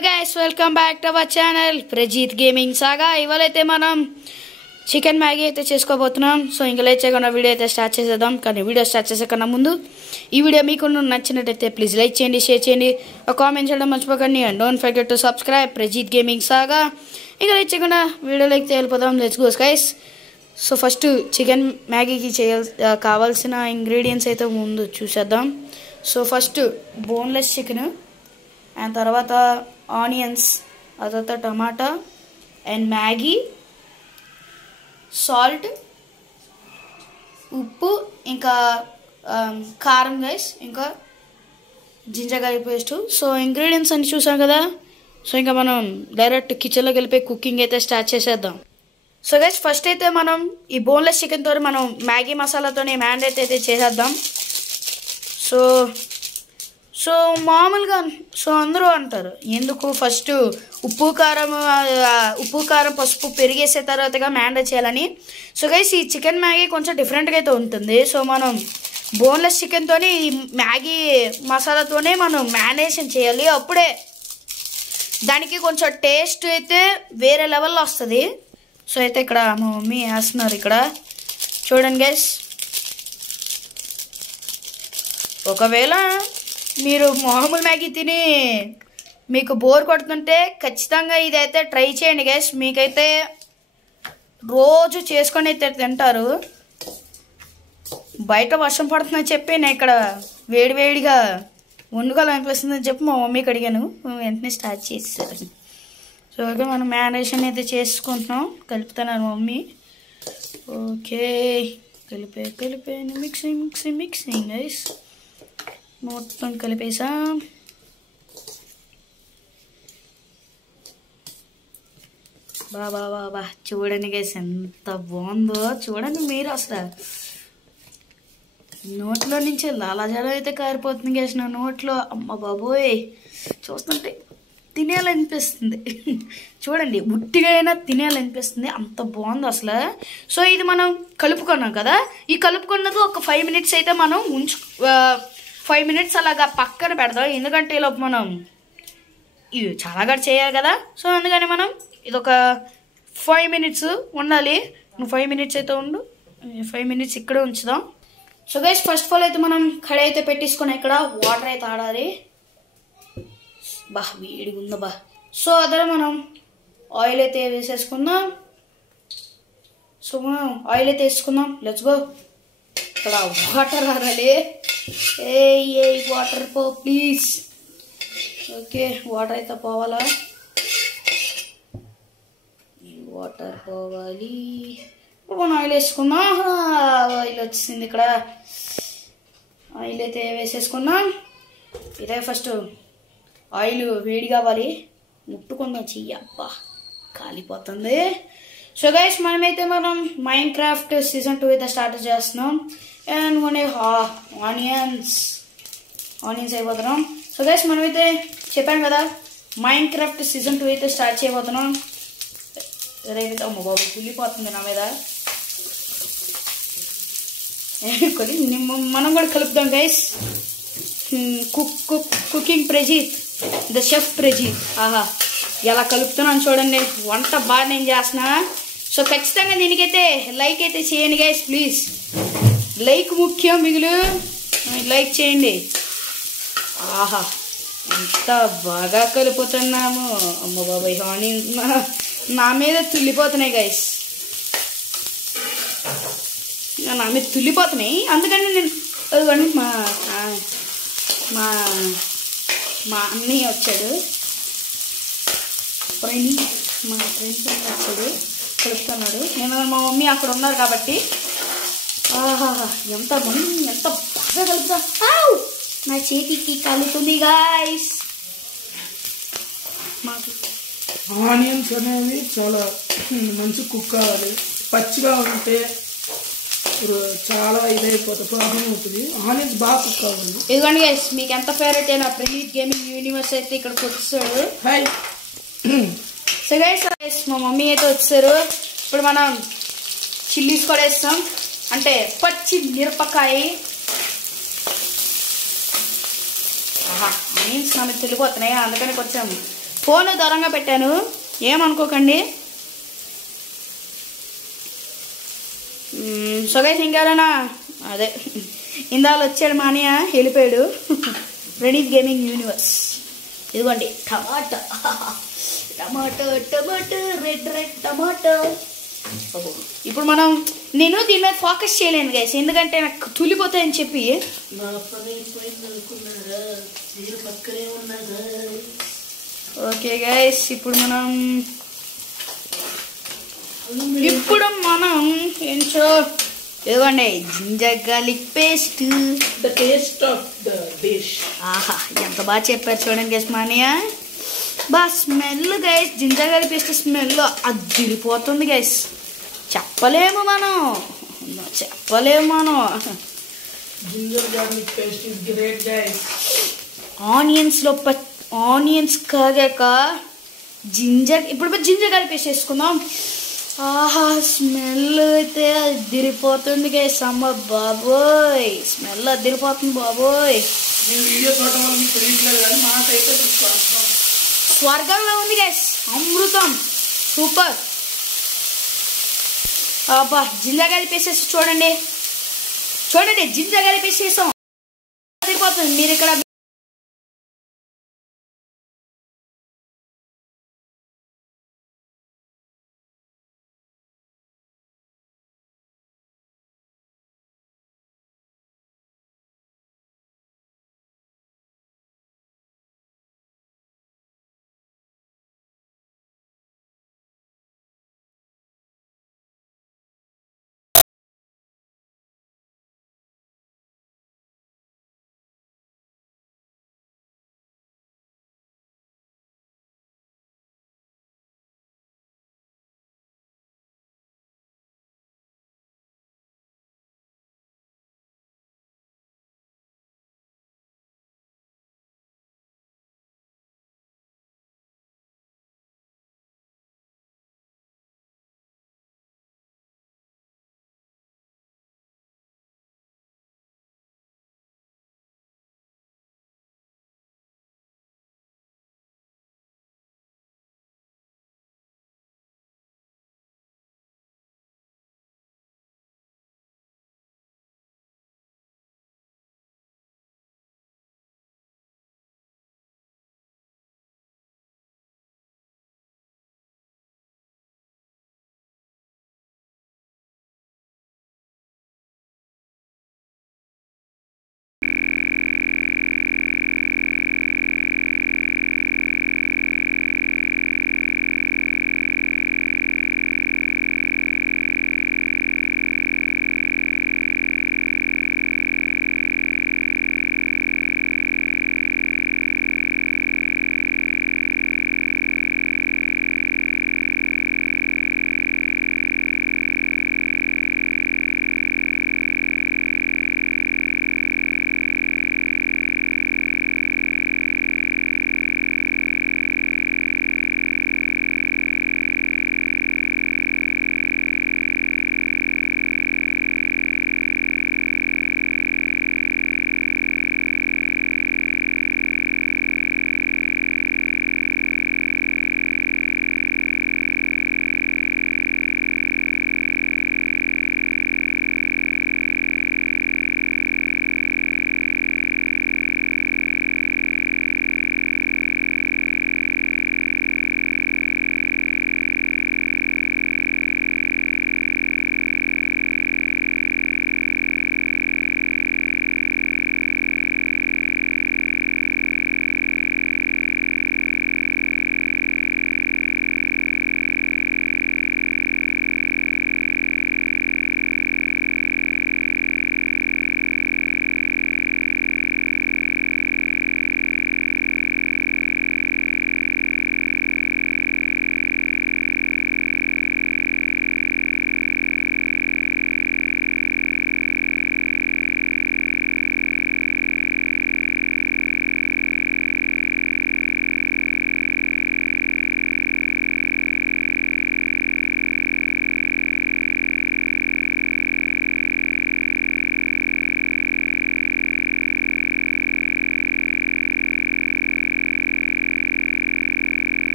Hello guys, welcome back to our channel Prajeet Gaming Saga. ఇవాళైతే మనం chicken Maggi అయితే చేసుకోబోతున్నాం. సో ఇంకా లేట్ చేయకుండా వీడియో అయితే స్టార్ట్ చేసేద్దాం. కానీ వీడియో స్టార్ట్ చేసే కన్నా ముందు ఈ వీడియో మీకు నచ్చినట్టయితే ప్లీజ్ లైక్ చేయండి, షేర్ చేయండి, ఒక కామెంట్ చేయడం మర్చిపోకండి. And don't forget to subscribe Prajeet Gaming Saga. ఇంకా లేట్ చేయకుండా వీడియోలోకి వెళ్ళిపోదాం. Let's go guys. So first chicken మ్యాగీకి కావాల్సిన ఇంగ్రీడియంట్స్ అయితే ముందు చూసేద్దాం. So first boneless chicken, and తర్వాత ఆనియన్స్, ఆ తర్వాత టమాటా అండ్ మ్యాగీ, సాల్ట్, ఉప్పు, ఇంకా కారం గైస్, ఇంకా ginger garlic paste. So ingredients అన్ని చూసాం కదా. సో ఇంకా మనం డైరెక్ట్ కిచెన్లోకి వెళ్ళిపోయి కుకింగ్ అయితే స్టార్ట్ చేసేద్దాం. సో గైస్ ఫస్ట్ అయితే మనం ఈ బోన్లెస్ చికెన్ తోటి మనం మ్యాగీ మసాలాతో మ్యారినేట్ అయితే చేసేద్దాం. సో మామూలుగా అందరూ అంటారు ఎందుకు ఫస్ట్ ఉప్పు కారం పసుపు పెరిగేసే తర్వాతగా మ్యారినేట్ చేయాలని. సో గైస్ ఈ చికెన్ మ్యాగీ కొంచెం డిఫరెంట్గా అయితే ఉంటుంది. సో మనం బోన్లెస్ చికెన్తోని ఈ మ్యాగీ మసాలాతోనే మనం మ్యారినేషన్ చేయాలి. అప్పుడే దానికి కొంచెం టేస్ట్ అయితే వేరే లెవెల్లో వస్తుంది. సో అయితే ఇక్కడ మా మమ్మీ వేస్తున్నారు. ఇక్కడ చూడండి గైస్, ఒకవేళ మీరు మామూలు మ్యాగీ తిని మీకు బోర్ కొడుతుంటే ఖచ్చితంగా ఇదైతే ట్రై చేయండి గైస్. మీకైతే రోజు చేసుకొని అయితే తింటారు. బయట వర్షం పడుతుందని చెప్పి నేను ఇక్కడ వేడివేడిగా వండుకోవాలనిపిస్తుందని చెప్పి మా మమ్మీకి అడిగాను, వెంటనే స్టార్ట్ చేసేసారు. సో ఓకే, మనం మ్యారినేషన్ అయితే చేసుకుంటున్నాం. కలుపుతున్నాను మమ్మీ. ఓకే, కలిపాను. మిక్సింగ్ గైస్, మొత్తం కలిపేసాం. బాబా చూడండి గైస్ ఎంత బాగుందో. చూడండి మీరు అసలు నోట్లో నుంచి లాలాజలం అయితే కారిపోతుంది గైస్ నా నోట్లో. అమ్మ బాబోయ్, చూస్తుంటే తినేయాలనిపిస్తుంది. చూడండి ఉట్టిగా అయినా తినేయాలనిపిస్తుంది, అంత బాగుంది అసలు. సో ఇది మనం కలుపుకున్నాం కదా, ఈ కలుపుకున్నది ఒక 5 minutes అయితే మనం 5 minutes అలాగా పక్కన పెడదాం. ఎందుకంటే ఇలా మనం ఇవి చాలా గడి చేయాలి కదా. సో అందుకని మనం ఇదొక 5 minutes ఉండాలి. 5 minutes అయితే ఉండు, 5 minutes ఇక్కడే ఉంచుదాం. So guys first of all అయితే మనం కడాయి అయితే పెట్టేసుకుని ఇక్కడ వాటర్ అయితే ఆడాలి. వేడిగా ఉందా. సో అదే మనం ఆయిల్ అయితే వేసేసుకుందాం. సో మనం ఆయిల్ అయితే వేసుకుందాం. Let's go. ఇక్కడ వాటర్ ఆడాలి. ఏ వాటర్ పో ప్లీజ్. ఓకే, వాటర్ అయితే పోవాలా, వాటర్ పోవాలి. ఇప్పుడు మనం ఆయిల్ వేసుకుందాం. ఆయిల్ వచ్చింది. ఇక్కడ ఆయిల్ అయితే వేసేసుకుందాం. ఇదే ఫస్ట్ ఆయిల్ వేడి కావాలి, ముట్టుకుందాం చెయ్యి. అబ్బా కాలిపోతుంది. సో గైస్ మనం మైన్క్రాఫ్ట్ సీజన్ 2 అయితే స్టార్ట్ చేస్తున్నాం. అండ్ మన ఆనియన్స్ అయిపోతున్నాం. సో గైస్ మనమైతే చెప్పాను కదా మైన్క్రాఫ్ట్ సీజన్ 2 అయితే స్టార్ట్ చేయబోతున్నాం. రేపైతే అమ్మ బాబు కుళ్ళిపోతుంది నా మీద. మనం కూడా కలుపుదాం గైస్. Cooking Prajeet, the chef Prajeet. ఆహా ఎలా కలుపుతున్నాను చూడండి. వంట బాగా నేను చేస్తున్నా. సో ఖచ్చితంగా దీనికైతే లైక్ అయితే చేయండి గైస్ ప్లీజ్. లైక్ ముఖ్యం, మిగులు లైక్ చేయండి. ఆహా ఎంత బాగా కలుపుతున్నాము. అమ్మ బాబాయ్ హాని నా మీద తుల్లిపోతున్నాయి గైస్, నా మీద తుల్లిపోతున్నాయి. అందుకని నేను మా అన్నయ్య వచ్చాడు, మా ఫ్రెండ్స్ వచ్చాడు, కలుపుతున్నాడు. నేను మా మమ్మీ అక్కడ ఉన్నారు కాబట్టి ఎంత బాగా కలుపుతా. నా చేతికి కలుపుతుంది గాయస్. ఆనియన్స్ అనేవి చాలా మంచి కుక్ కావాలి. పచ్చిగా ఉంటే చాలా ఇదైపోతుంది, ప్రాబ్లం అవుతుంది. ఆనియన్స్ బాగా కుక్ కావాలి. ఇదిగోండి గైస్, మీకు ఎంత ఫేవరెట్ అయినా ప్రజీత్ గేమింగ్ యూనివర్స్ అయితే ఇక్కడికి వచ్చేసాడు. హాయ్. సో గైస్ మా మమ్మీ అయితే వచ్చారు. ఇప్పుడు మనం చిల్లీస్ కూడా వేస్తాం, అంటే పచ్చి మిరపకాయ. ఆనియన్స్ నాకు తెలిపోతున్నాయి, అందుకని కొంచెం ఫోన్ దూరంగా పెట్టాను, ఏమనుకోకండి. సో గైస్ ఇంకెవరైనా అదే ఇందాక వచ్చాడు మా అన్నయ్య, వెళ్ళిపోయాడు. Praneeth gaming universe. ఇదిగోండి tomato tomato tomato red red tomato. ఇప్పుడు నేను దీని మీద ఫోకస్ చేయలేను గైస్, ఎందుకంటే నాకు తులిపోతాయని చెప్పి. ఓకే గైస్, ఇప్పుడు మనం ఏంటో ఇదిగోండి ginger garlic paste. The taste of the dish. ఆహా, ఎంత బాగా చెప్పారు చూడండి గైస్ మానియ. బా smell guys, ginger garlic paste smell అదిరిపోతుంది గైస్. చెప్పలేము మనం. Ginger garlic paste is great guys. Onions కాగాక ఇప్పుడు జింజర్ గార్లిక్ పేస్ట్ వేసుకుందాం. ఆహా, స్మెల్ అయితే అదిరిపోతుంది గైస్. అమ్మ బాబోయ్, స్మెల్ అదిరిపోతుంది బాబోయ్. వీడియో చూడటం వల్ల మీకు తెలియట్లేదు కానీ మాకైతే స్వర్గంలో ఉంది గైస్, అమృతం, సూపర్. అబ్బా, జింజర్ గార్లిక్ పేస్ట్ వేసి చూడండి, జింజర్ గార్లిక్ పేస్ట్ వేసాం, అదిరిపోతుంది. మీరు ఇక్కడ